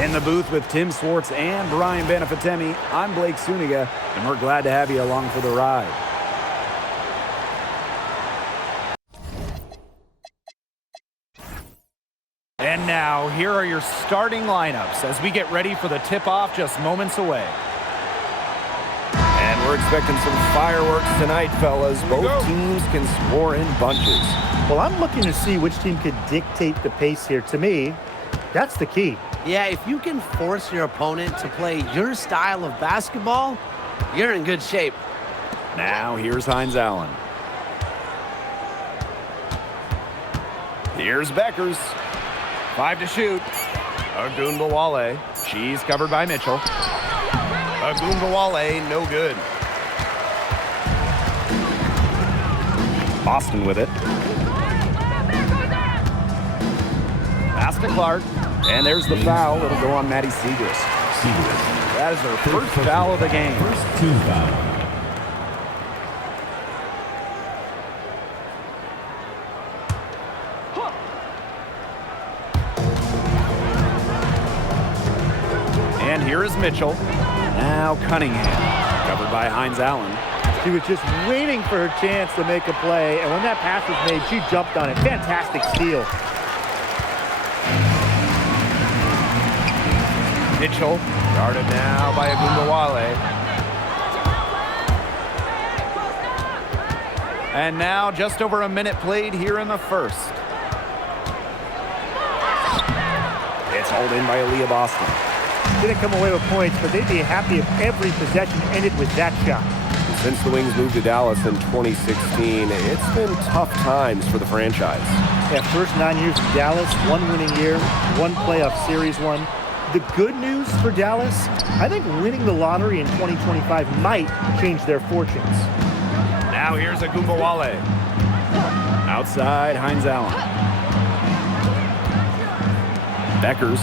In the booth with Tim Swartz and Brian Benefitemi, I'm Blake Suniga, and we're glad to have you along for the ride. And now, here are your starting lineups as we get ready for the tip-off just moments away. And we're expecting some fireworks tonight, fellas. Both teams can score in bunches. Well, I'm looking to see which team could dictate the pace here. To me, that's the key. Yeah, if you can force your opponent to play your style of basketball, you're in good shape. Now, here's Hines Allen. Here's Beckers. 5 to shoot. Ogunbowale. She's covered by Mitchell. Ogunbowale, no good. Boston with it. Pass to Clark. And there's the foul. It'll go on Maddie Segrist. That is her first foul of the game. First team foul. And here is Mitchell. Now Cunningham. Covered by Hines Allen. She was just waiting for her chance to make a play, and when that pass was made, she jumped on it. Fantastic steal. Mitchell, guarded now by Ogunbowale. And now just over a minute played here in the first. It's hauled in by Aaliyah Boston. Didn't come away with points, but they'd be happy if every possession ended with that shot. Since the Wings moved to Dallas in 2016, it's been tough times for the franchise. Yeah, first 9 years in Dallas, 1 winning year, 1 playoff series won. The good news for Dallas, I think winning the lottery in 2025 might change their fortunes. Now here's Ogunbowale. Outside, Hines Allen. Beckers.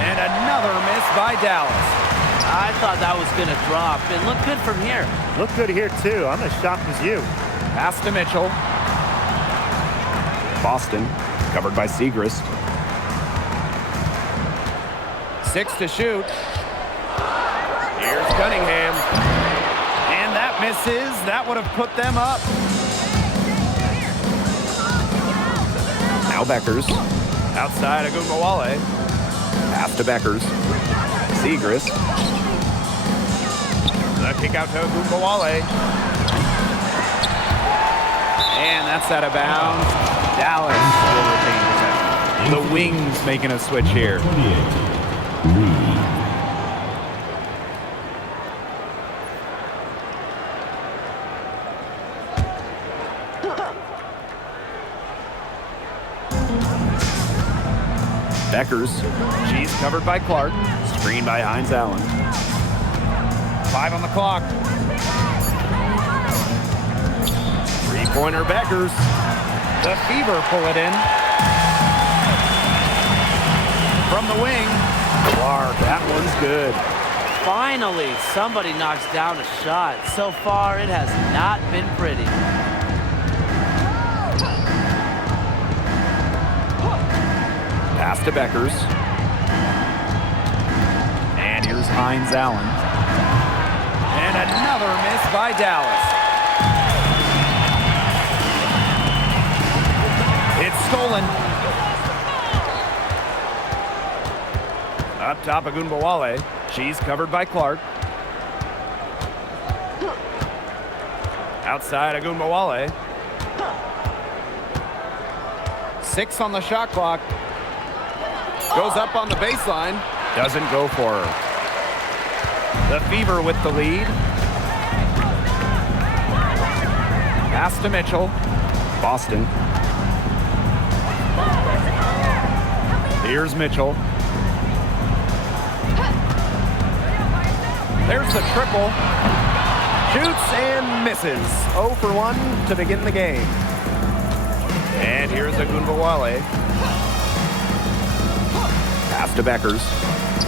And another miss by Dallas. I thought that was going to drop. It looked good from here. Looked good here, too. I'm as shocked as you. Pass to Mitchell. Boston, covered by Segrist. 6 to shoot. Here's Cunningham. And that misses. That would have put them up. Now Beckers. Outside Ogunbowale. Pass to Beckers. Segrist. The kick out to Ogunbowale. And that's out of bounds. Dallas will retain possession. The Wings making a switch here. Beckers. She's covered by Clark. Screened by Hines Allen. 5 on the clock. Three-pointer Beckers. The Fever pull it in. From the wing. Clark, that one's good. Finally, somebody knocks down a shot. So far, it has not been pretty. Pass to Beckers. And here's Hines Allen. And another miss by Dallas. It's stolen. Up top, Ogunbowale. She's covered by Clark. Outside, Ogunbowale. 6 on the shot clock. Goes up on the baseline. Doesn't go for her. The Fever with the lead. Pass to Mitchell. Boston. Here's Mitchell. There's the triple. Shoots and misses. 0 for 1 to begin the game. And here's Ogunbowale. Pass to Beckers.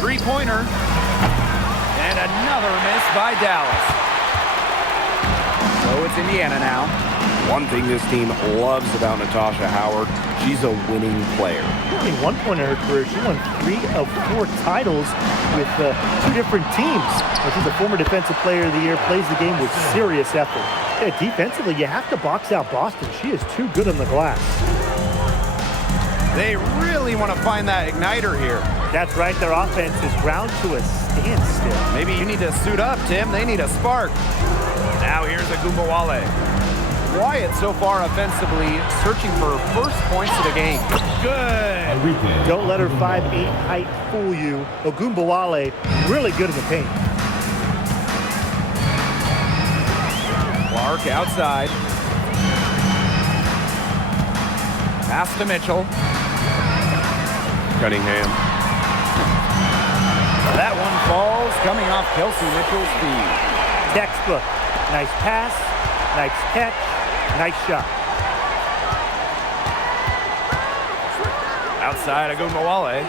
Three-pointer. And another miss by Dallas. So it's Indiana now. One thing this team loves about Natasha Howard, she's a winning player. At one point in her career, she won 3 of 4 titles with 2 different teams. She's a former Defensive Player of the Year, plays the game with serious effort. Yeah, defensively, you have to box out Boston. She is too good on the glass. They really want to find that igniter here. That's right. Their offense is ground to a standstill. Maybe you need to suit up, Tim. They need a spark. Now here's Agumbawale. Quiet so far offensively, searching for first points of the game. Good. Don't let her 5'8" height fool you. Agumbawale, really good in the paint. Clark outside. Pass to Mitchell. Cunningham. That one falls, coming off Kelsey Mitchell's feet. Textbook. Nice pass, nice catch, nice shot. Outside Agumbawale.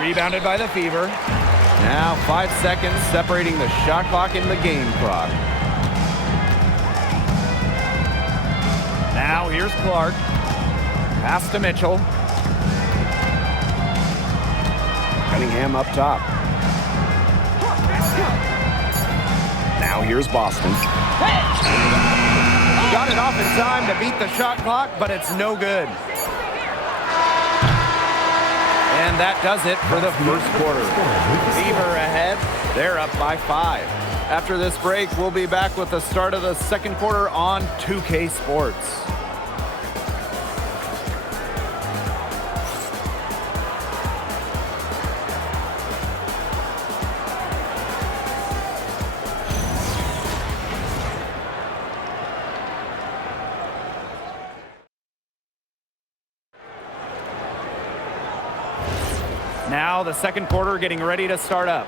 Rebounded by the Fever. Now 5 seconds separating the shot clock and the game clock. Now here's Clark. Pass to Mitchell. Cunningham up top. Now here's Boston. Got it off in time to beat the shot clock, but it's no good. And that does it for the first quarter. Fever ahead. They're up by 5. After this break, we'll be back with the start of the second quarter on 2K Sports. Now the second quarter getting ready to start up.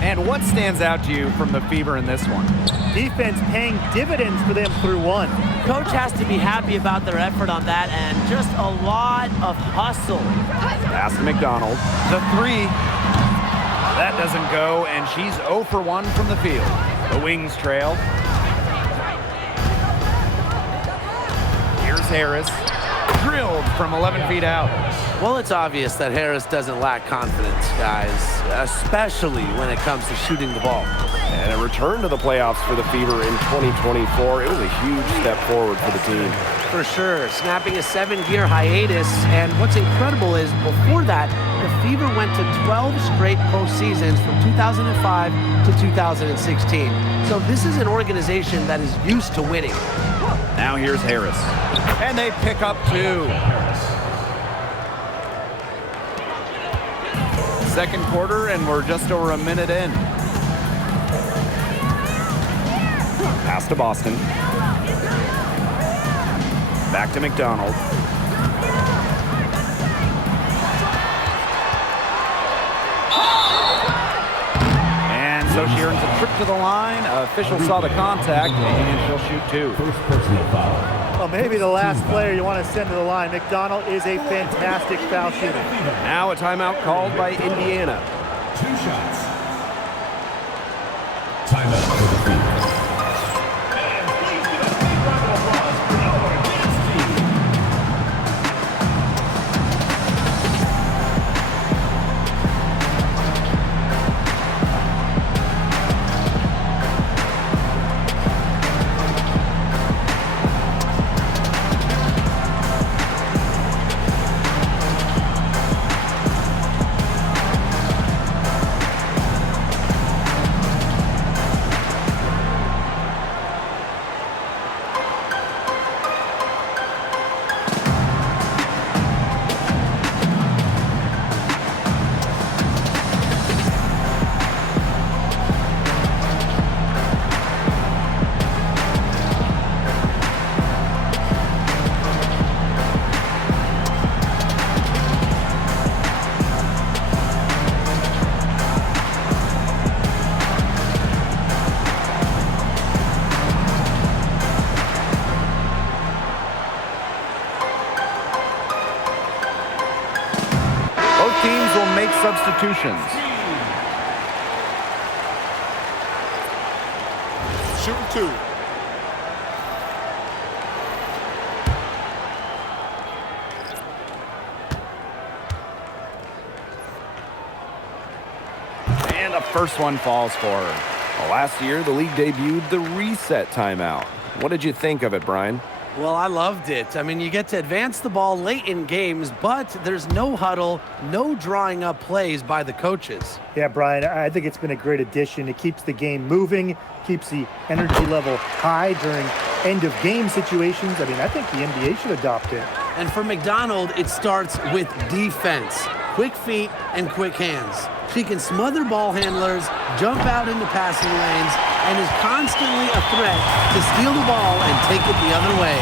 And what stands out to you from the Fever in this one? Defense paying dividends for them through 1. Coach has to be happy about their effort on that end. Just a lot of hustle. Pass to McDonald. The 3. That doesn't go, and she's 0 for 1 from the field. The Wings trail. Here's Harris. Drilled from 11 feet out. Well, it's obvious that Harris doesn't lack confidence, guys, especially when it comes to shooting the ball. And a return to the playoffs for the Fever in 2024. It was a huge step forward for the team. For sure, snapping a 7-year hiatus. And what's incredible is before that, the Fever went to 12 straight postseasons from 2005 to 2016. So this is an organization that is used to winning. Now here's Harris. And they pick up 2. Second quarter, and we're just over a minute in. Pass to Boston. Back to McDonald. And so she earns a trip to the line. Official saw the contact, and she'll shoot 2. First personal foul. Well, maybe the last player you want to send to the line. McDonald is a fantastic foul shooter. Now a timeout called by Indiana. 2 shots. Timeout for the Fever. And please give a big round of applause for our advanced team. Teams will make substitutions. Shooting 2. the first one falls for her. Well, last year, the league debuted the reset timeout. What did you think of it, Brian? Well, I loved it. I mean, you get to advance the ball late in games, but there's no huddle, no drawing up plays by the coaches. Yeah, Brian, I think it's been a great addition. It keeps the game moving, keeps the energy level high during end-of-game situations. I mean, I think the NBA should adopt it. And for McDonald, it starts with defense. Quick feet and quick hands. She can smother ball handlers, jump out into passing lanes, and is constantly a threat to steal the ball and take it the other way.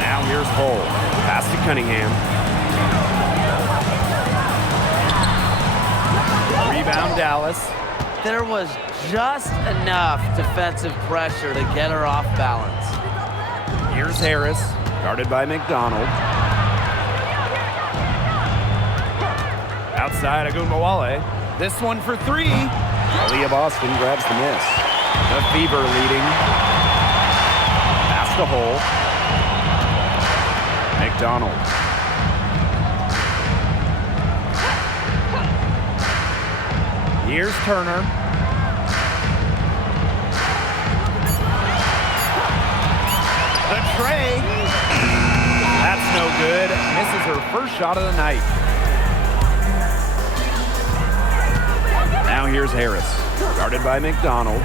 Now here's Hull. Pass to Cunningham. Rebound, Dallas. There was just enough defensive pressure to get her off balance. Here's Harris. Guarded by McDonald. Outside Agumbawale. This one for three. Aaliyah Boston grabs the miss. The Fever leading. Pass to Hull. McDonald. Here's Turner. The tray. That's no good. Misses her first shot of the night. Now here's Harris. Guarded by McDonald.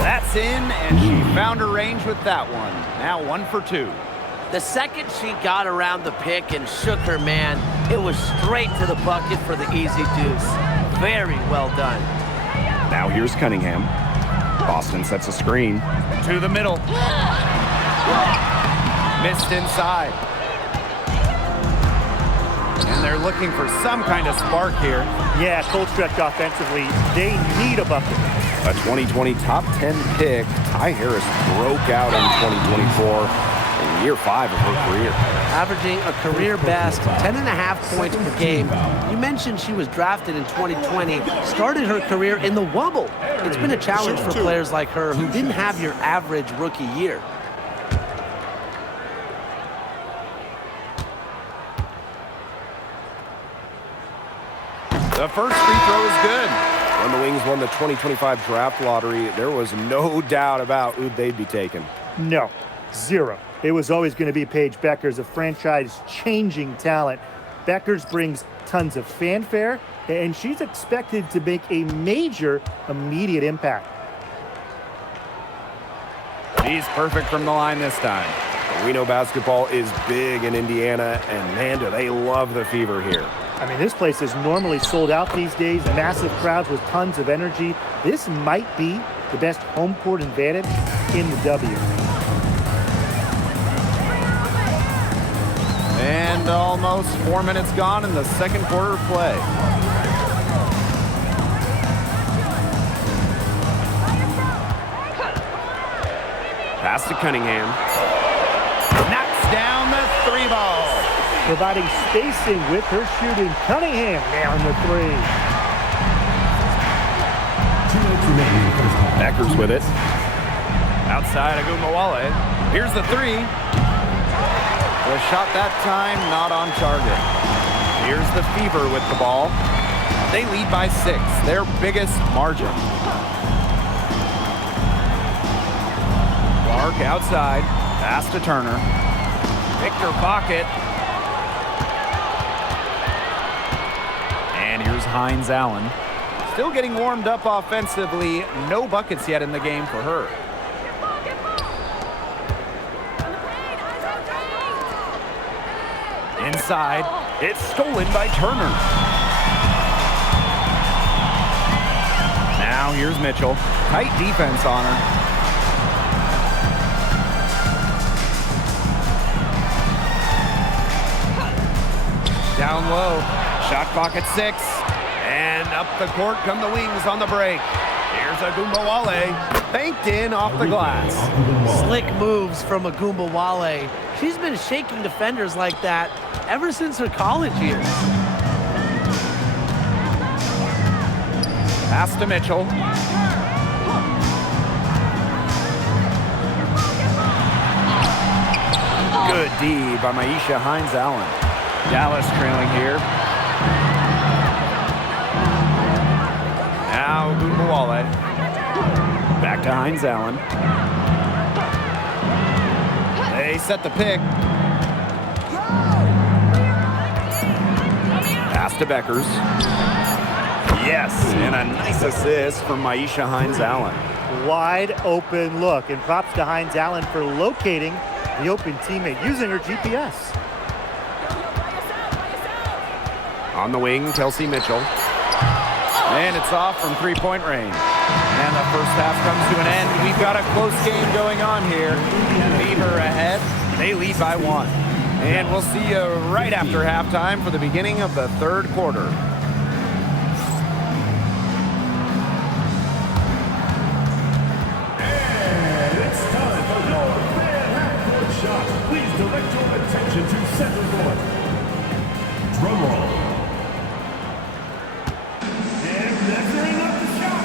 That's in, and she found her range with that one. Now 1 for 2. The second she got around the pick and shook her man, it was straight to the bucket for the easy deuce. Very well done. Now here's Cunningham. Boston sets a screen. To the middle. Missed inside. And they're looking for some kind of spark here. Yeah, cold stretch offensively. They need a bucket. A 2020 top 10 pick, Ty Harris broke out in 2024 in year 5 of her career. Averaging a career best 10.5 points per game. You mentioned she was drafted in 2020, started her career in the Wubble. It's been a challenge for players like her who didn't have your average rookie year. The first free throw is good. When the Wings won the 2025 draft lottery, there was no doubt about who they'd be taking. No, zero. It was always going to be Paige Beckers, a franchise-changing talent. Beckers brings tons of fanfare, and she's expected to make a major immediate impact. She's perfect from the line this time. We know basketball is big in Indiana, and man, do they love the Fever here. I mean, this place is normally sold out these days, massive crowds with tons of energy. This might be the best home court advantage in the W. And almost 4 minutes gone in the second quarter of play. Pass to Cunningham. Knocks down the three ball. Providing spacing with her shooting. Cunningham down the three. Beckers with it. Outside Agumbawale. Here's the three. The shot that time not on target. Here's the Fever with the ball. They lead by 6, their biggest margin. Clark outside. Pass to Turner. Victor pocket. And here's Hines Allen. Still getting warmed up offensively. No buckets yet in the game for her. Inside. It's stolen by Turner. Now here's Mitchell. Tight defense on her. Down low. Shot clock at 6. And up the court come the Wings on the break. Here's Agumbawale. Banked in off the glass. Slick moves from Agumbawale. She's been shaking defenders like that ever since her college years. Pass to Mitchell. Good D by Maisha Hines Allen. Dallas trailing here. Now Ogunbowale. Back to Hines Allen. They set the pick. Pass to Beckers. Yes, and a nice assist from Maisha Hines Allen. Wide open look, and props to Hines Allen for locating the open teammate using her GPS. On the wing, Kelsey Mitchell. And it's off from three-point range. And the first half comes to an end. We've got a close game going on here. Beaver ahead. They lead by 1. And we'll see you right after halftime for the beginning of the third quarter. And it's time for your fan half-court shot. Please direct your attention to center court. Drum roll. And measuring up the shot.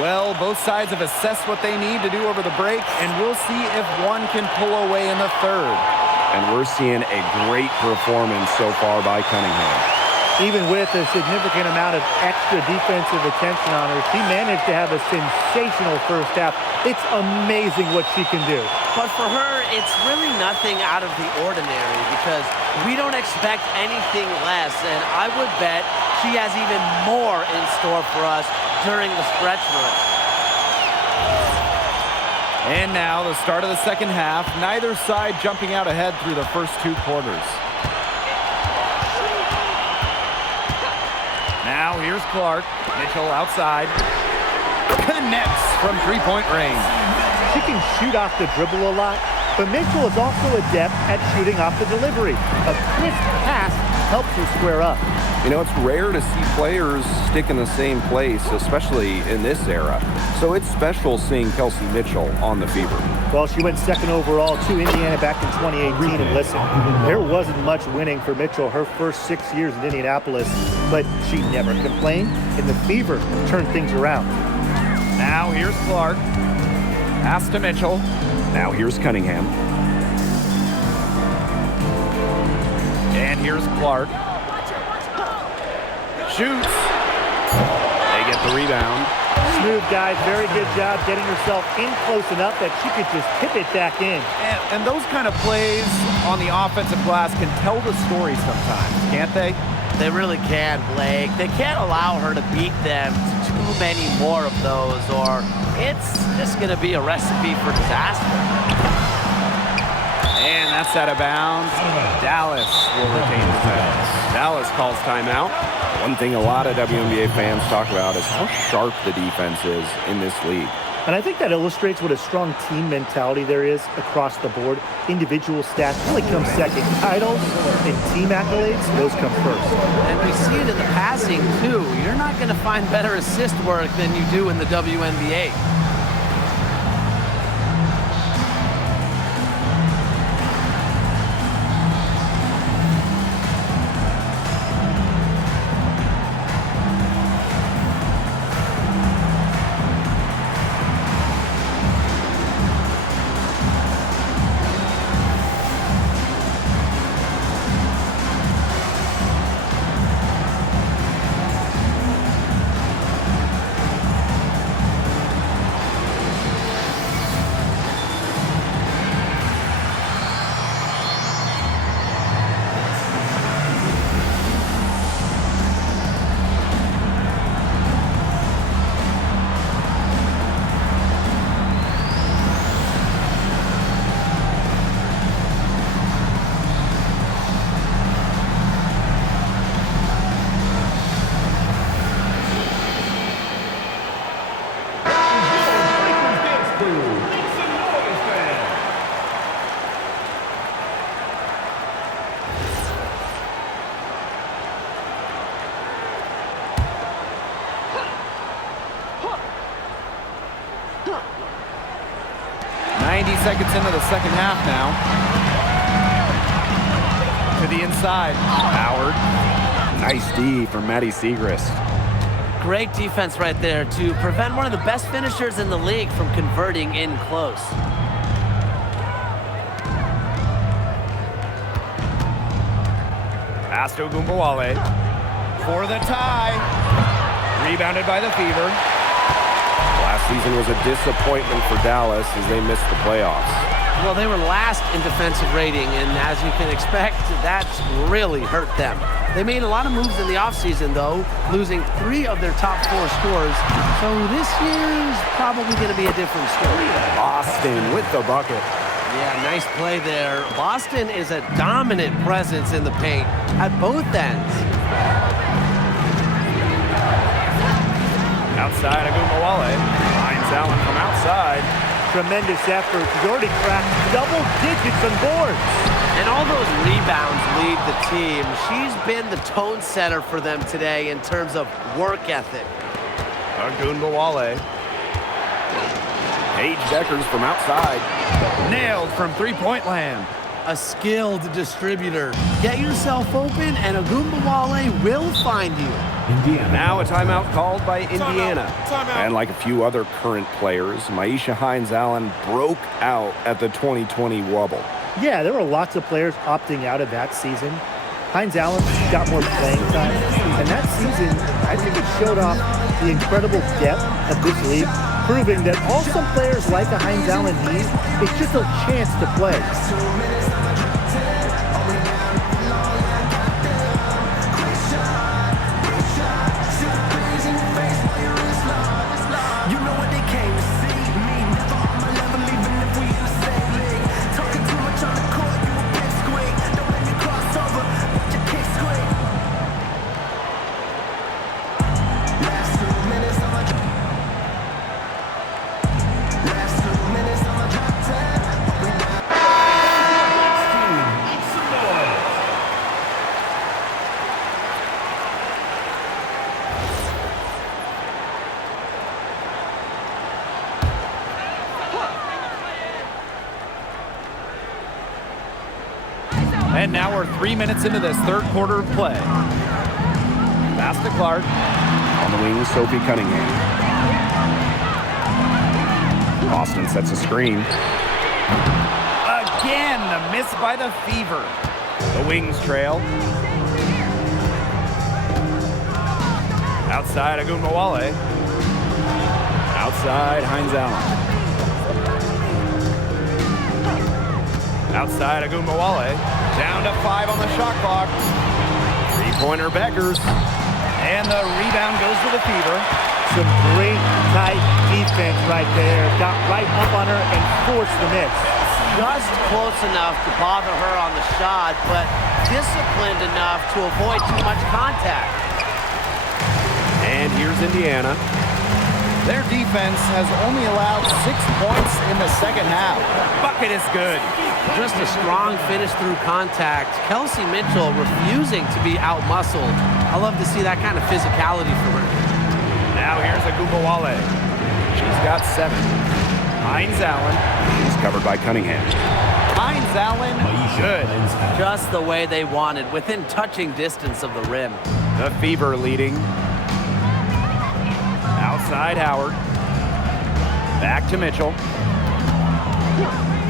Well, both sides have assessed what they need to do over the break, and we'll see if one can pull away in the third. And we're seeing a great performance so far by Cunningham. Even with a significant amount of extra defensive attention on her, she managed to have a sensational first half. It's amazing what she can do. But for her, it's really nothing out of the ordinary because we don't expect anything less. And I would bet she has even more in store for us during the stretch run. And now the start of the second half. Neither side jumping out ahead through the first 2 quarters. Now here's Clark. Mitchell outside. Connects from three-point range. She can shoot off the dribble a lot, but Mitchell is also adept at shooting off the delivery. A crisp pass helps her square up. You know, it's rare to see players stick in the same place, especially in this era. So it's special seeing Kelsey Mitchell on the Fever. Well, she went second overall to Indiana back in 2018, and listen, there wasn't much winning for Mitchell her first 6 years in Indianapolis, but she never complained, and the Fever turned things around. Now here's Clark. Pass to Mitchell. Now here's Cunningham. And here's Clark. Shoots. They get the rebound. Smooth, guys. Very good job getting herself in close enough that she could just tip it back in. And those kind of plays on the offensive glass can tell the story sometimes, can't they? They really can, Blake. They can't allow her to beat them to too many more of those, or it's just going to be a recipe for disaster. And that's out of bounds. Dallas will retain the defense. Dallas calls timeout. One thing a lot of WNBA fans talk about is how sharp the defense is in this league. And I think that illustrates what a strong team mentality there is across the board. Individual stats really come second. Titles and team accolades, those come first. And we see it in the passing, too. You're not going to find better assist work than you do in the WNBA. 90 seconds into the second half now. To the inside. Howard. Nice D from Maddie Siegrist. Great defense right there to prevent one of the best finishers in the league from converting in close. Pass to Ogunbowale for the tie. Rebounded by the Fever. Last season was a disappointment for Dallas as they missed the playoffs. Well, they were last in defensive rating, and as you can expect, that's really hurt them. They made a lot of moves in the offseason, though, losing 3 of their top 4 scorers. So this year's probably going to be a different story. Boston with the bucket. Yeah, nice play there. Boston is a dominant presence in the paint at both ends. Outside, Ogunbowale. Finds Allen from outside. Tremendous effort. He's already cracked double digits on boards. And all those rebounds lead the team. She's been the tone setter for them today in terms of work ethic. Ogunbowale. Paige Deckers from outside. Nailed from three-point land. A skilled distributor. Get yourself open, and Ogunbowale will find you. Now a timeout called by Indiana. And like a few other current players, Maisha Hines-Allen broke out at the 2020 Wubble. Yeah, there were lots of players opting out of that season. Hines-Allen got more playing time. And that season, I think it showed off the incredible depth of this league, proving that all some players like a Hines-Allen need is just a chance to play. And now we're 3 minutes into this third quarter of play. Pass to Clark. On the wing, Sophie Cunningham. Boston sets a screen. Again, the miss by the Fever. The Wings trail. Outside, Ogunbowale. Outside, Hines-Allen. Outside, Ogunbowale. Down to 5 on the shot clock. Three-pointer Beckers. And the rebound goes to the Fever. Some great tight defense right there. Got right up on her and forced the miss. Just close enough to bother her on the shot, but disciplined enough to avoid too much contact. And here's Indiana. Their defense has only allowed 6 points in the second half. Bucket is good. Just a strong finish through contact. Kelsey Mitchell refusing to be out-muscled. I love to see that kind of physicality from her. Now here's Ogunbowale. She's got 7. Hines-Allen. He's covered by Cunningham. Hines-Allen, good. Just the way they wanted, within touching distance of the rim. The Fever leading. Outside Howard. Back to Mitchell.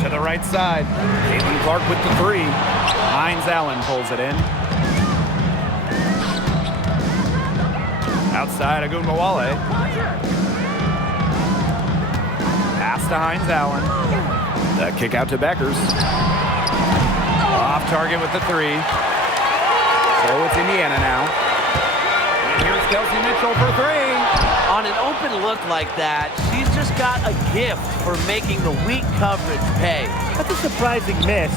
To the right side. Caitlin Clark with the 3. Hines-Allen pulls it in. Outside Ogunbowale. Pass to Hines-Allen. The kick out to Beckers. Off target with the 3. So it's Indiana now. And here's Kelsey Mitchell for 3. On an open look like that, she's just got a gift for making the weak coverage pay. That's a surprising miss.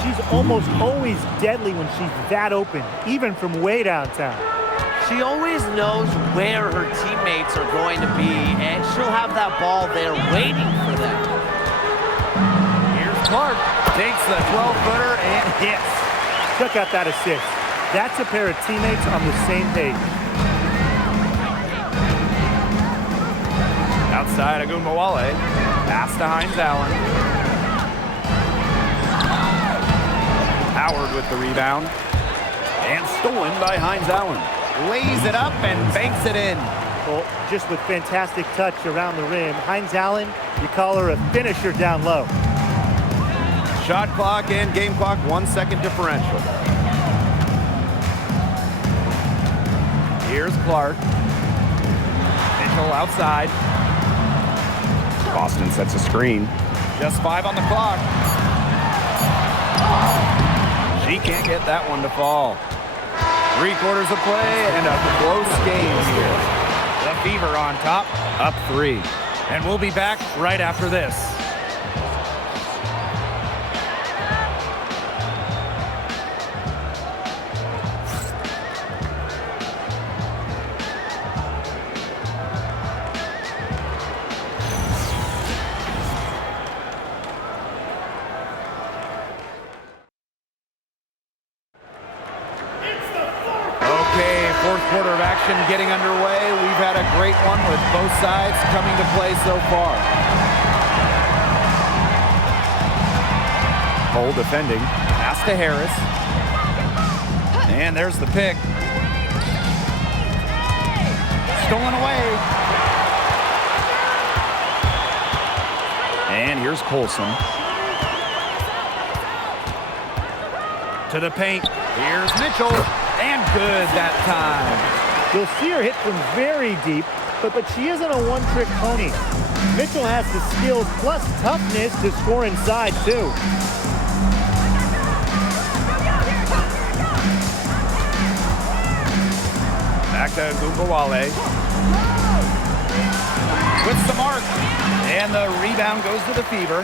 She's almost always deadly when she's that open, even from way downtown. She always knows where her teammates are going to be, and she'll have that ball there waiting for them. Here's Clark. Takes the 12-footer and hits. Check out that assist. That's a pair of teammates on the same page. Outside Ogunbowale. Pass to Hines Allen. Howard with the rebound. And stolen by Hines Allen. Lays it up and banks it in. Well, just with fantastic touch around the rim. Hines Allen, you call her a finisher down low. Shot clock and game clock, 1 second differential. Here's Clark. Mitchell outside. Boston sets a screen. Just 5 on the clock. She can't get that one to fall. 3 quarters of play and a close game here. The Fever on top, up 3. And we'll be back right after this. Fourth quarter of action getting underway. We've had a great one with both sides coming to play so far. Cole defending. Pass to Harris. And there's the pick. Stolen away. And here's Colson. To the paint. Here's Mitchell. And good that time. You'll see her hit from very deep, but she isn't a one-trick pony. Mitchell has the skills plus toughness to score inside, too. Back to Gumbawale. With the mark. And the rebound goes to the Fever.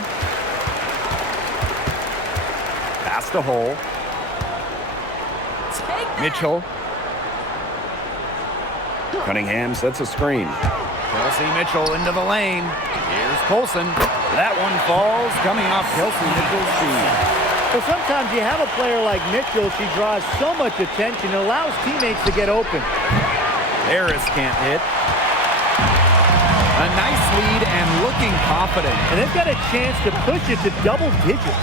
Pass to Hole. Mitchell. Cunningham sets a screen. Kelsey Mitchell into the lane. Here's Colson. That one falls, coming off Kelsey Mitchell's feet. Well, sometimes you have a player like Mitchell, she draws so much attention, it allows teammates to get open. Harris can't hit. A nice lead and looking confident. And they've got a chance to push it to double digits.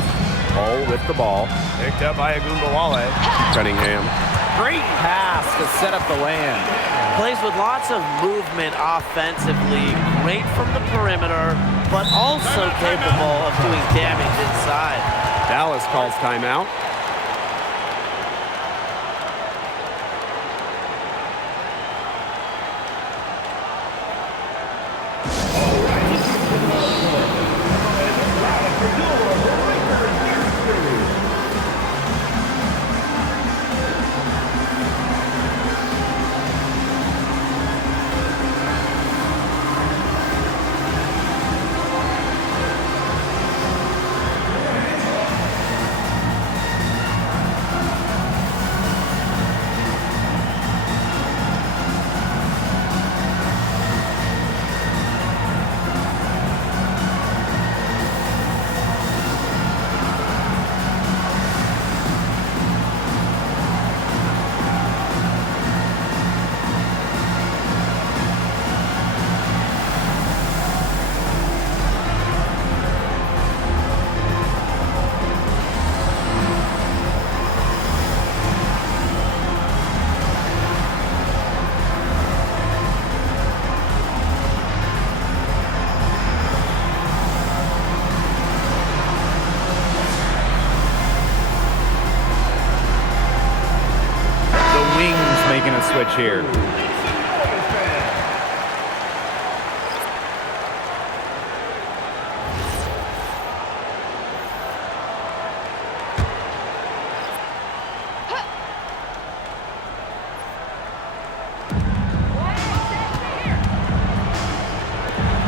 Hole with the ball. Picked up by Agumbawale. Cunningham. Great pass to set up the land. Plays with lots of movement offensively. Great from the perimeter, but also capable of doing damage inside. Dallas calls timeout. Switch here.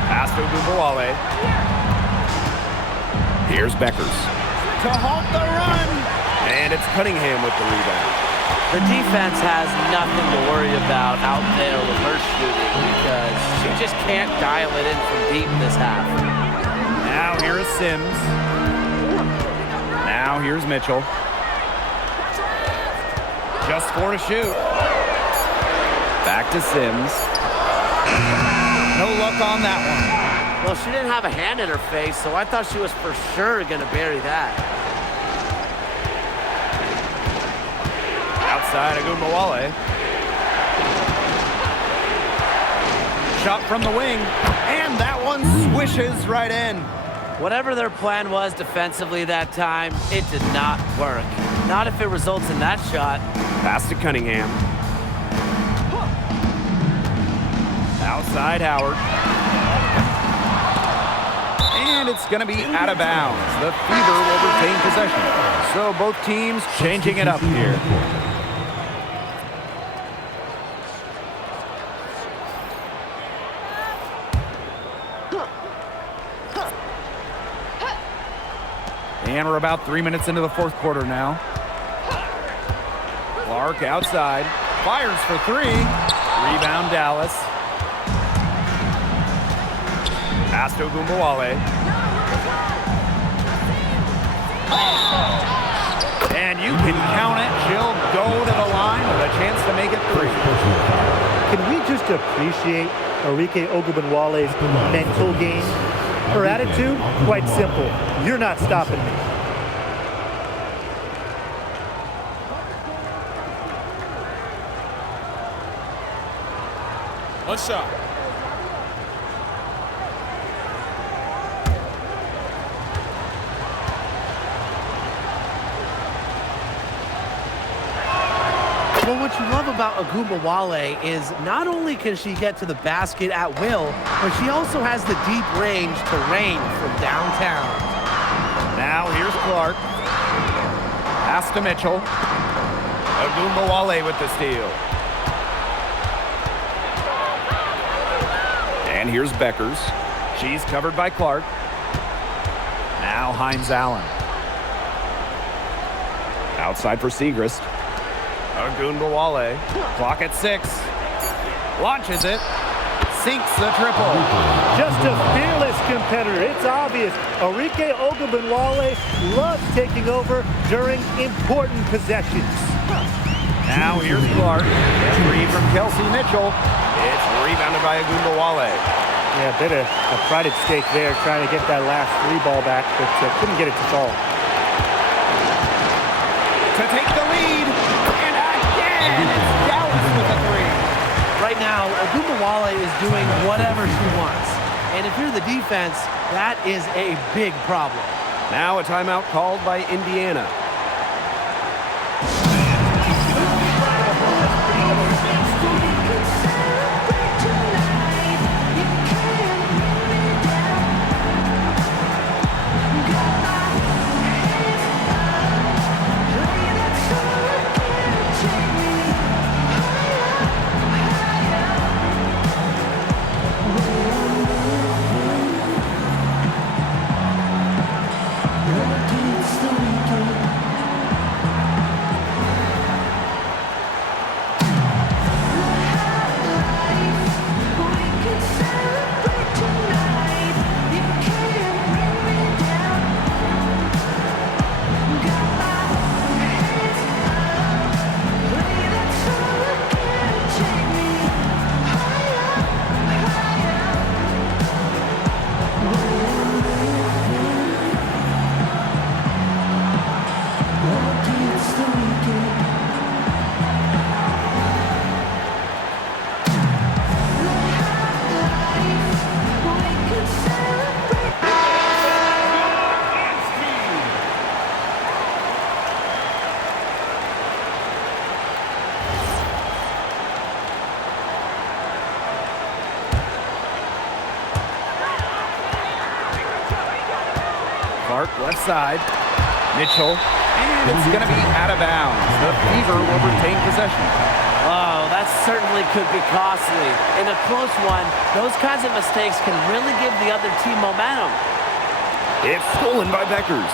Pass to Agumbawale. Here's Beckers. To halt the run. And it's Cunningham with the rebound. The defense has nothing to worry about out there with her shooting because she just can't dial it in from deep this half. Now here is Sims. Now here's Mitchell. Just 4 to shoot. Back to Sims. No luck on that one. Well, she didn't have a hand in her face, so I thought she was for sure going to bury that. Outside Agumbawale. Shot from the wing, and that one swishes right in. Whatever their plan was defensively that time, it did not work. Not if it results in that shot. Pass to Cunningham. Outside Howard. And it's going to be out of bounds. The Fever will retain possession. So both teams changing it up here. And we're about 3 minutes into the fourth quarter now. Clark outside. Fires for three. Rebound Dallas. Pass to Agumbawale. And you can count it. She'll go to the line with a chance to make it three. Can we just appreciate Arike Ogunbowale's mental game? Her attitude, quite simple. You're not stopping me. One shot. Well, what you love about Agumbawale is not only can she get to the basket at will, but she also has the deep range to rain from downtown. Now here's Clark. Pass to Mitchell. Agumbawale with the steal. And here's Beckers. She's covered by Clark. Now Hines Allen. Outside for Segrist. Agumbawale. Clock at 6. Launches it. Sinks the triple. Just a fearless competitor. It's obvious. Arike Ogunbowale loves taking over during important possessions. Now here's Clark. Three from Kelsey Mitchell. It's rebounded by Agumbawale. Yeah, a bit of a pride at stake there, trying to get that last three ball back, but couldn't get it to fall. To take the lead. And again, it's Dallas with a three. Right now, Agumbawale is doing whatever she wants. And if you're the defense, that is a big problem. Now a timeout called by Indiana. Clark left side. Mitchell. And it's going to be out of bounds. The Fever will retain possession. Oh, that certainly could be costly. In a close one, those kinds of mistakes can really give the other team momentum. It's stolen by Beckers.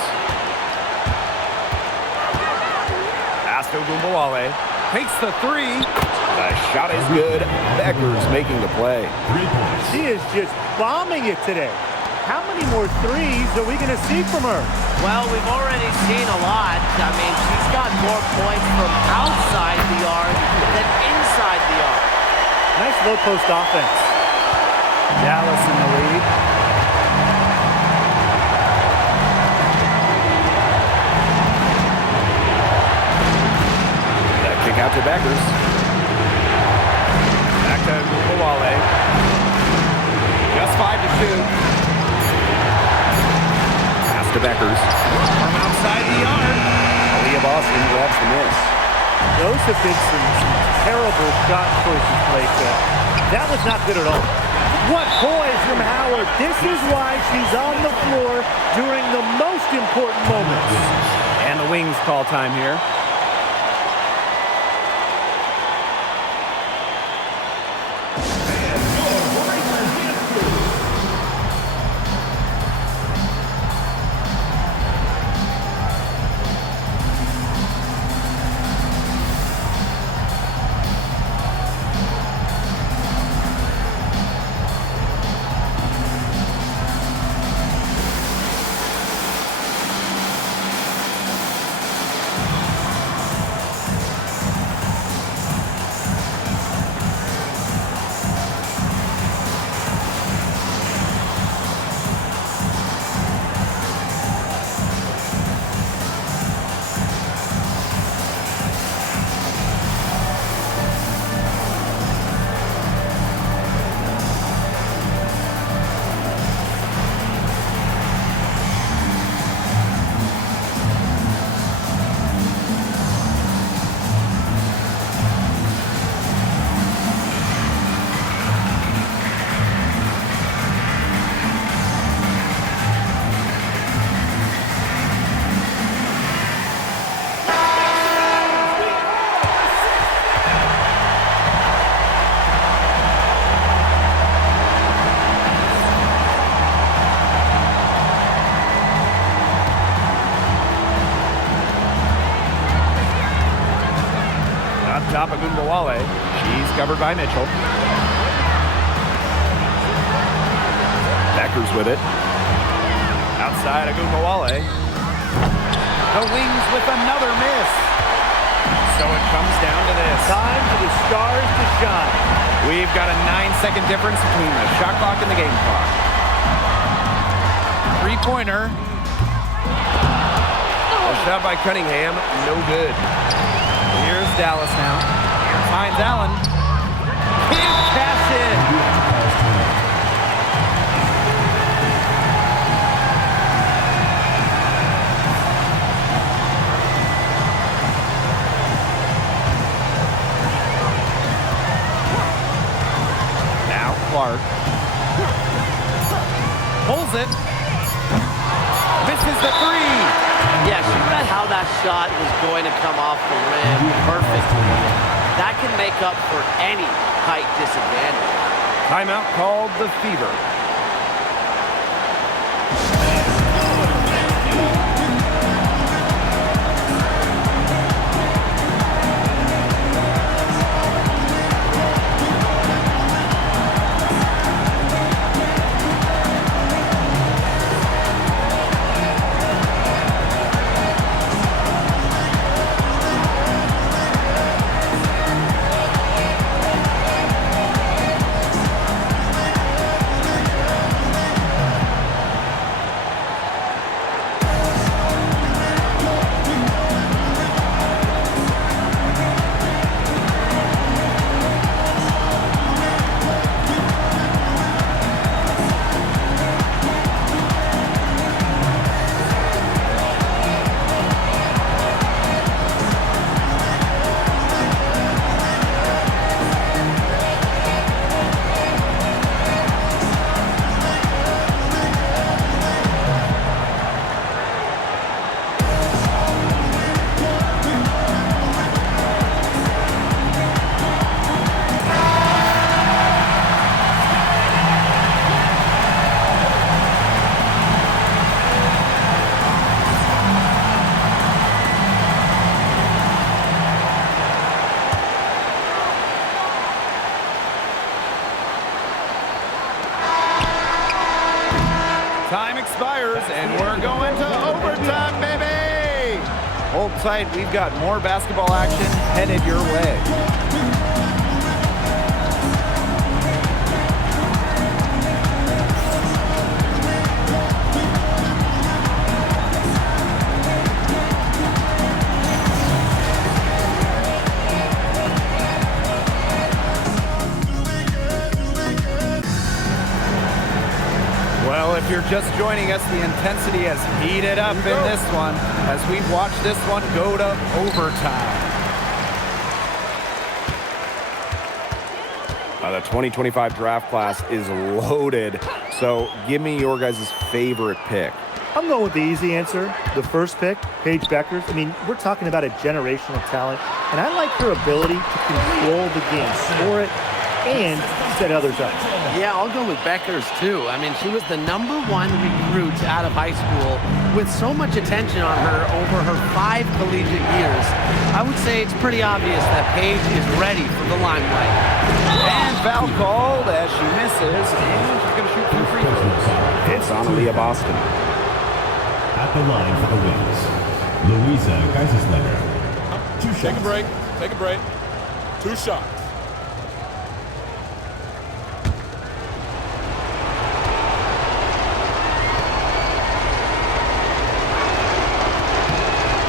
Pass to Agumbawale. Takes the three. The shot is good. Beckers making the play. 3 points. She is just bombing it today. How many more threes are we going to see from her? Well, we've already seen a lot. I mean, she's got more points from outside the arc than inside the arc. Nice low post offense. Dallas in the lead. to Beckers. Back to Gumbawale. Just 5 to shoot. Pass to Beckers. From outside the arc. Aaliyah Boston grabs the miss. Those have been some terrible shot choices, Blake. That was not good at all. What poise from Howard. This is why she's on the floor during the most important moments. And the Wings call time here. Top of Gumbawale. She's covered by Mitchell. Beckers with it. Outside of Gumbawale. The Wings with another miss. So it comes down to this. Time for the stars to shine. We've got a 9-second difference between the shot clock and the game clock. Three-pointer. A shot by Cunningham, no good. Here's Dallas now. Finds Allen. Can't cash in. Now Clark. Pulls it. Misses the three. Yeah, she read how that shot was going to come off the rim perfectly. That can make up for any height disadvantage. Timeout called the Fever. Time expires, and we're going to overtime, baby! Hold tight, we've got more basketball action headed your way. you're just joining us, the intensity has heated up in this one as we've watched this one go to overtime. The 2025 draft class is loaded, so give me your guys' favorite pick. I'm going with the easy answer. The first pick, Paige Beckers. I mean, we're talking about a generational talent, and I like her ability to control the game, score it, and set others up. Yeah, I'll go with Beckers, too. I mean, she was the #1 recruit out of high school with so much attention on her over her 5 collegiate years. I would say it's pretty obvious that Paige is ready for the limelight. And foul called as she misses, and she's going to shoot 2 free throws. It's on Aaliyah Boston. At the line for the Wings, Louisa Geiselsletter. 2 shots. Take a break. Take a break. 2 shots.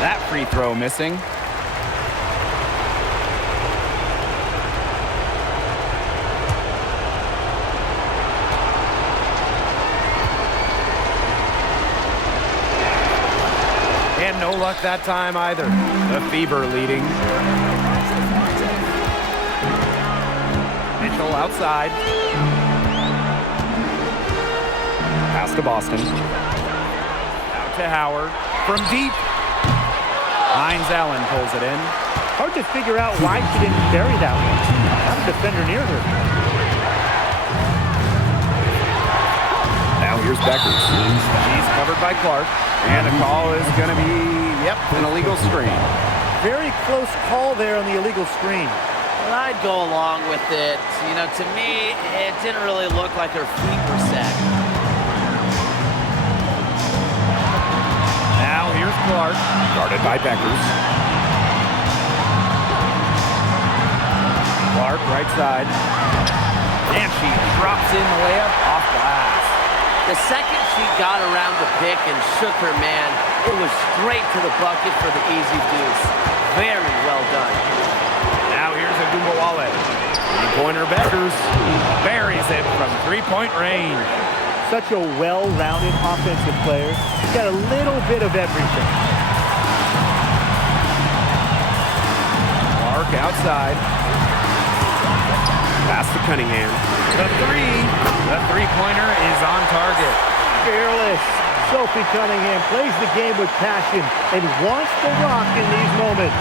That free throw missing. And no luck that time either. The Fever leading. Mitchell outside. Pass to Boston. Out to Howard. From deep. Hines Allen pulls it in. Hard to figure out why she didn't bury that one. Not a defender near her. Now here's Beckers. She's covered by Clark. And the call is going to be, an illegal screen. Very close call there on the illegal screen. Well, I'd go along with it. You know, to me, it didn't really look like her feet were set. Now here's Clark. Guarded by Beckers. Clark right side. And she drops in the layup off glass. The second she got around the pick and shook her man, it was straight to the bucket for the easy deuce. Very well done. Now here's Agumbawale. Three-pointer Beckers buries it from three-point range. Such a well-rounded offensive player. He's got a little bit of everything. Clark outside. Pass to Cunningham. The three-pointer is on target. Fearless. Sophie Cunningham plays the game with passion and wants the rock in these moments.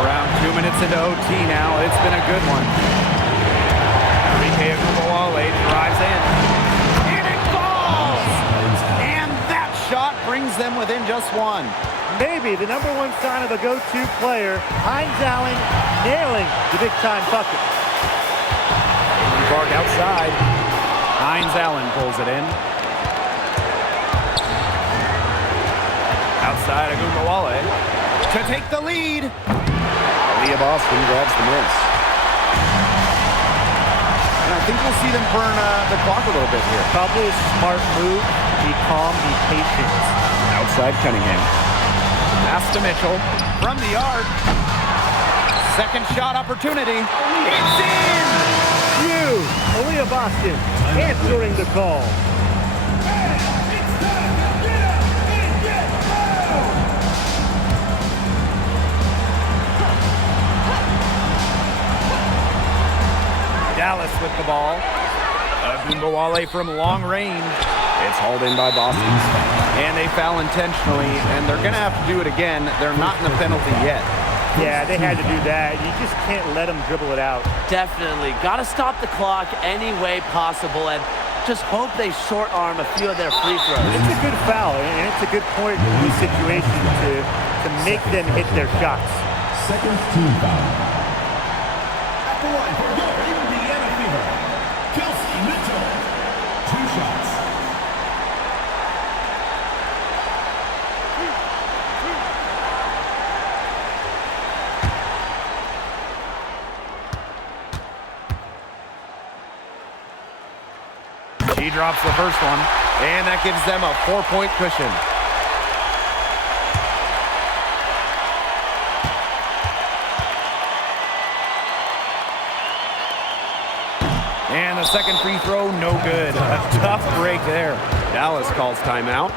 Around 2 minutes into OT now. It's been a good one. Enrique Agumbawale drives in. And it falls! And that shot brings them within just one. Maybe the #1 sign of a go-to player, Hines Allen nailing the big-time bucket. Clark outside. Hines Allen pulls it in. Outside Agumbawale to take the lead. Aaliyah Boston grabs the miss. And I think we'll see them burn the clock a little bit here. Probably a smart move. Be calm, be patient. Outside Cunningham. Pass to Mitchell from the arc. Second shot opportunity. It's in! Huge. Aaliyah Boston answering the call. Dallas with the ball. Agumbawale from long range. It's hauled in by Boston. And they foul intentionally, and they're going to have to do it again. They're not in the penalty yet. Yeah, they had to do that. You just can't let them dribble it out. Definitely. Got to stop the clock any way possible and just hope they short arm a few of their free throws. It's a good foul, and it's a good point in this situation to make them hit their shots. Second team foul. At the line for your Indiana Fever, Kelsey Mitchell. 2 shots. She drops the first one, and that gives them a 4-point cushion. And the a second free throw, no good. A tough break there. Dallas calls timeout.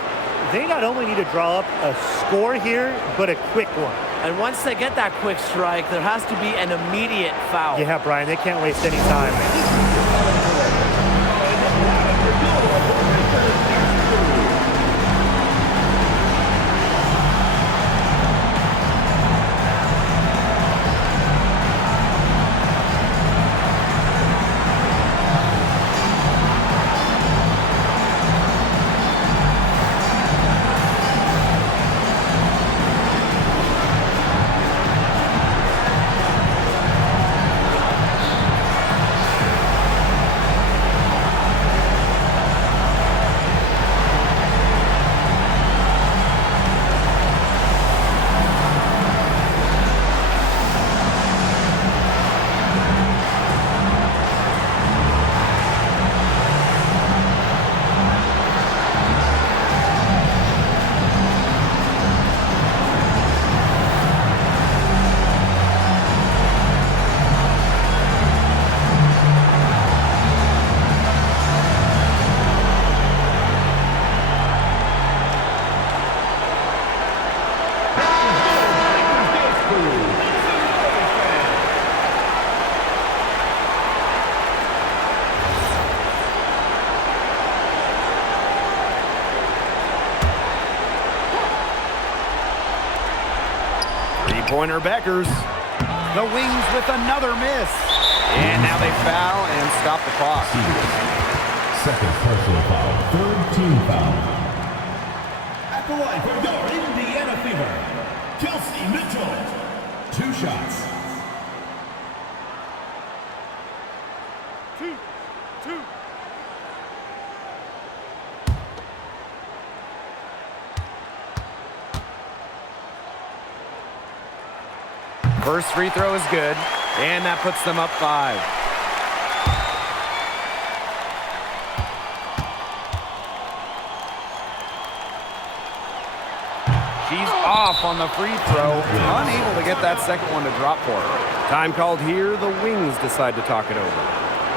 They not only need to draw up a score here, but a quick one. And once they get that quick strike, there has to be an immediate foul. Yeah, Brian, they can't waste any time. Three-pointer Beckers. The Wings with another miss. And now they foul and stop the clock. Second personal foul. Third team foul. At the line for your Indiana Fever, Kelsey Mitchell. 2 shots. Two. First free throw is good, and that puts them up 5. She's off on the free throw, unable to get that second one to drop for her. Time called here. The Wings decide to talk it over.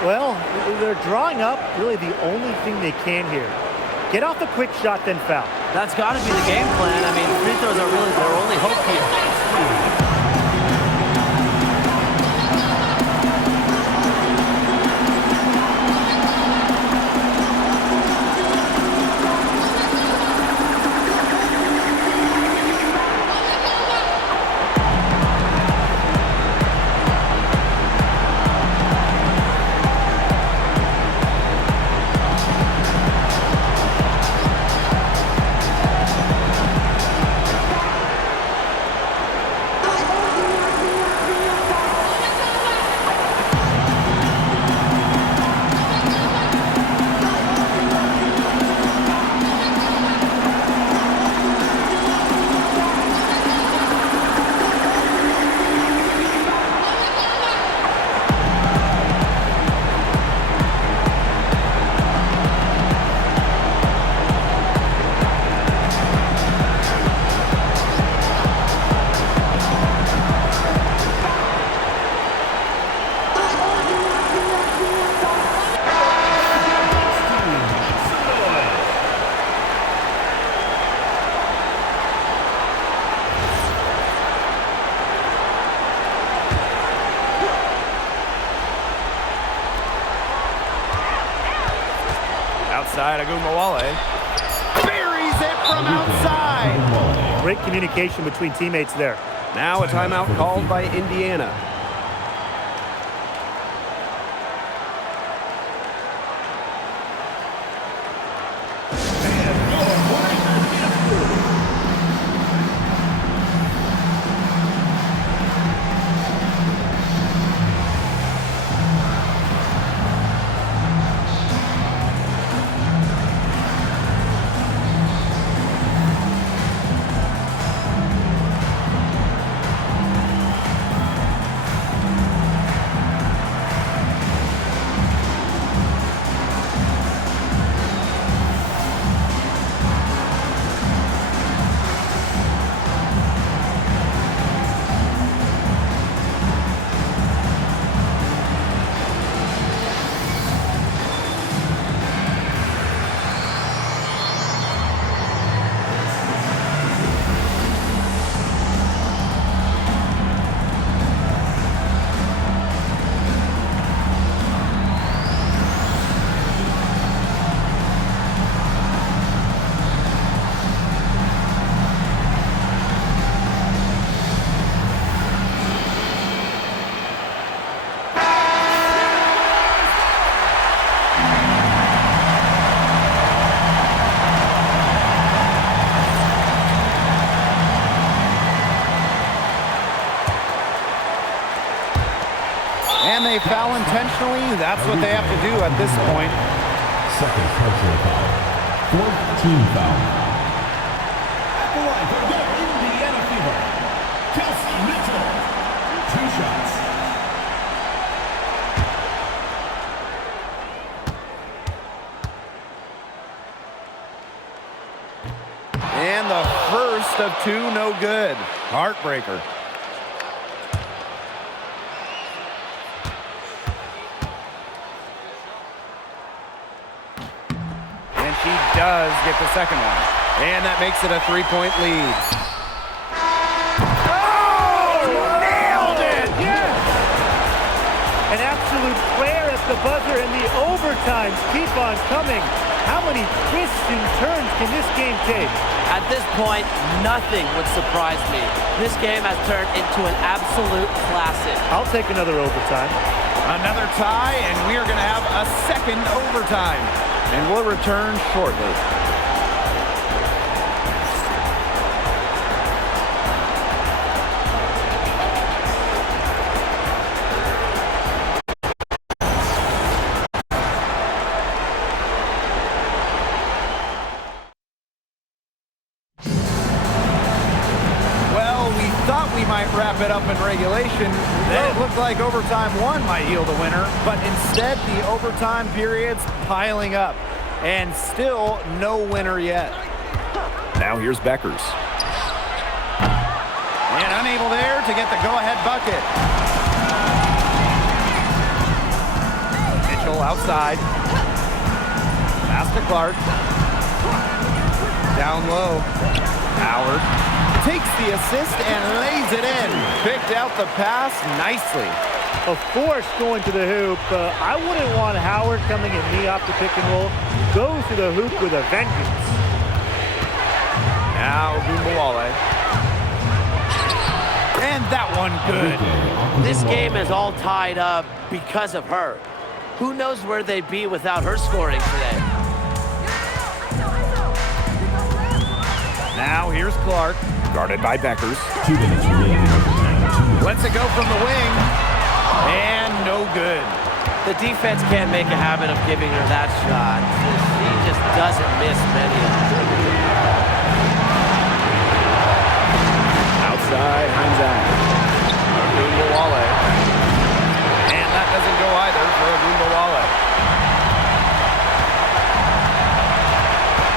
Well, they're drawing up really the only thing they can here. Get off the quick shot, then foul. That's got to be the game plan. I mean, free throws are really their only hope here. Outside, Agumbawale buries it from outside. Great communication between teammates there. Now a timeout called by Indiana. they foul intentionally, that's what they have to do at this point. Second personal foul. Fourth team foul. At the line for your Indiana Fever, Kelsey Mitchell. 2 shots. And the first of 2, no good. Heartbreaker. And she does get the second one. And that makes it a 3-point lead. Oh, nailed it! Yes! An absolute prayer at the buzzer, and the overtimes keep on coming. How many twists and turns can this game take? At this point, nothing would surprise me. This game has turned into an absolute classic. I'll take another overtime. Another tie, and we are going to have a second overtime. And we'll return shortly. Wrap it up in regulation. Then it looked like overtime 1 might yield a winner, but instead the overtime period's piling up, and still no winner yet. Now here's Beckers. And unable there to get the go-ahead bucket. Mitchell outside. Pass to Clark. Down low. Howard takes the assist and lays it in. Picked out the pass nicely. A force going to the hoop. I wouldn't want Howard coming at me off the pick and roll. Goes to the hoop with a vengeance. Now Gumbawale. And that one good. This game is all tied up because of her. Who knows where they'd be without her scoring today. Now here's Clark. Guarded by Beckers. 2 minutes remaining. Lets it go from the wing. And no good. The defense can't make a habit of giving her that shot. She just doesn't miss many of them. Outside, Hines Allen. Gumbawale. And that doesn't go either for Gumbawale.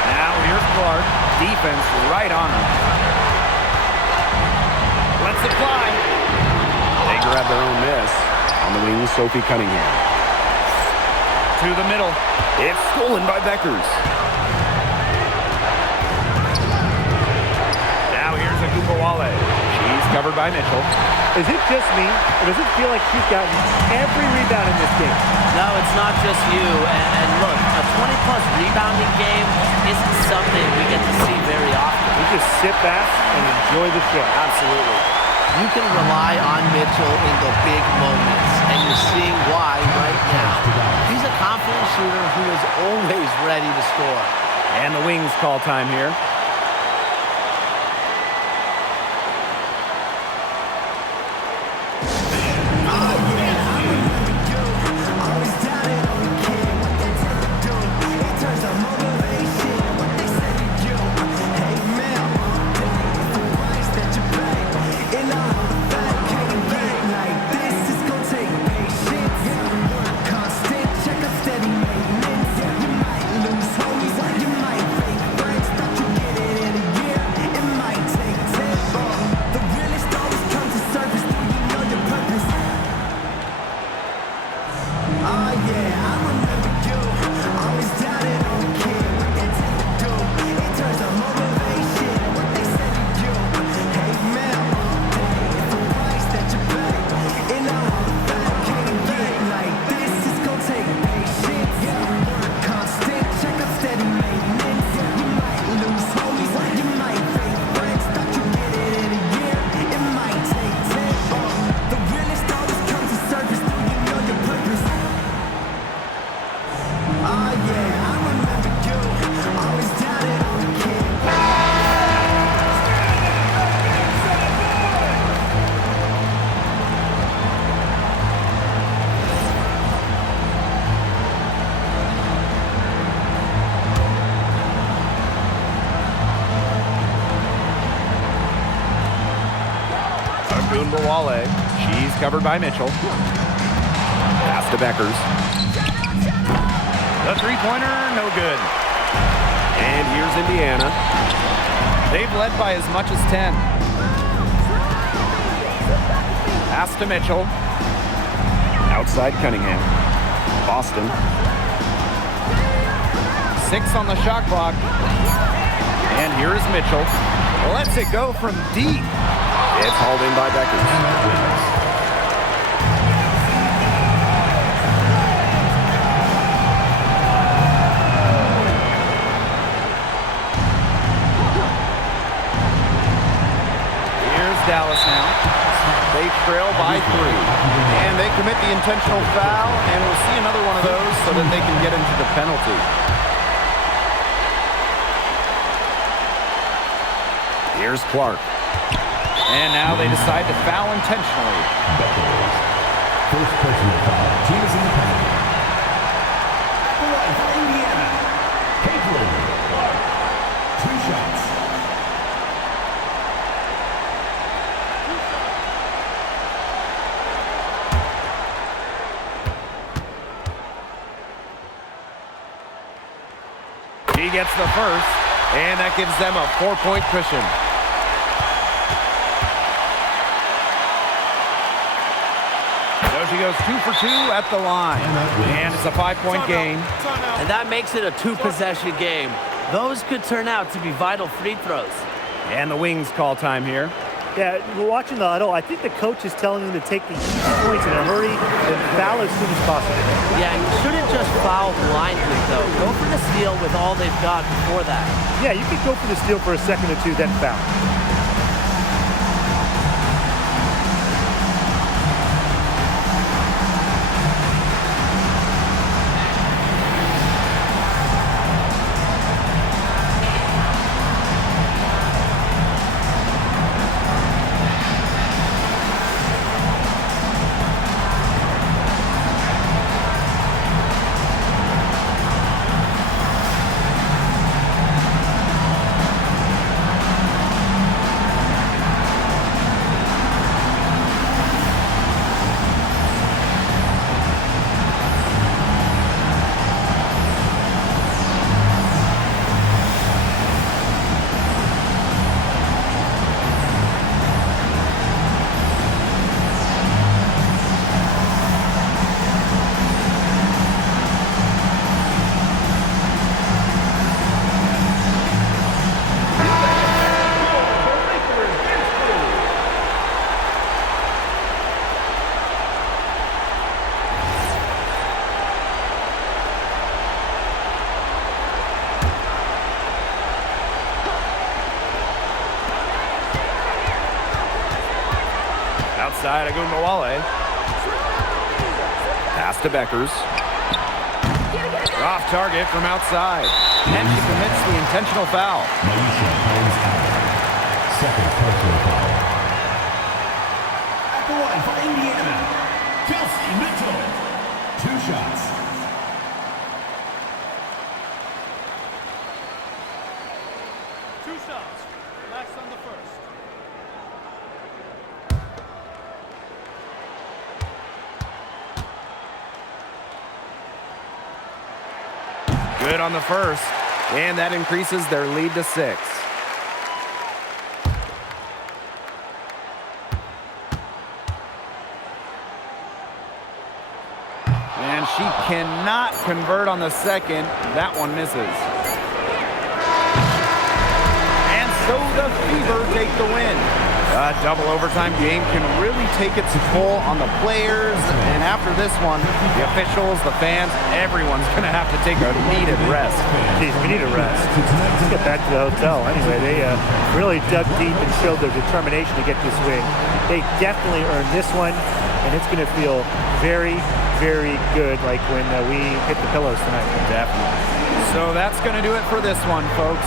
Now here's Clark. Defense right on him. Let's it fly. They grab their own miss. On the wing, Sophie Cunningham. To the middle. It's stolen by Beckers. Now here's a Gumbawale. She's covered by Mitchell. Is it just me, or does it feel like she's gotten every rebound in this game? No, it's not just you. And look, a 20-plus rebounding game isn't something we get to see very often. We just sit back and enjoy the show. Absolutely. You can rely on Mitchell in the big moments, and you're seeing why right now. He's a confident shooter who is always ready to score. And the Wings call time here. Agunbowale. She's covered by Mitchell. Pass to Beckers. The three-pointer, no good. And here's Indiana. They've led by as much as 10. Pass to Mitchell. Outside Cunningham. Boston. 6 on the shot clock. And here is Mitchell. Lets it go from deep. It's hauled in by Beckers. Dallas now. They trail by 3. And they commit the intentional foul, and we'll see another one of those so that they can get into the penalty. Here's Clark. And now they decide to foul intentionally. First personal foul. Team is in the penalty. At the line for Indiana. Caitlin Clark. 2 shots. He gets the first, and that gives them a 4-point cushion. So she goes 2 for 2 at the line, and it's a 5-point game. And that makes it a 2-possession game. Those could turn out to be vital free throws. And the Wings call time here. Yeah, we're watching the huddle. I think the coach is telling them to take the easy points in a hurry and foul as soon as possible. Yeah, you shouldn't just foul blindly, though. Go for the steal with all they've got before that. Yeah, you could go for the steal for a second or two, then foul. Outside Agunbowale. Pass to Beckers. Off target from outside. And she commits the intentional foul. Maisha Hines out. Second personal foul. At the line for Indiana. Kelsey Mitchell. 2 shots. Relax on the first. Good on the first, and that increases their lead to 6. And she cannot convert on the second. That one misses. And so the Fever take the win. A double overtime game can really take its toll on the players. And after this one, the officials, the fans, everyone's going to have to take a needed rest. Geez, we need a rest. Let's get back to the hotel. Anyway, they really dug deep and showed their determination to get this win. They definitely earned this one, and it's going to feel very, very good like when we hit the pillows tonight. Definitely. So that's going to do it for this one, folks.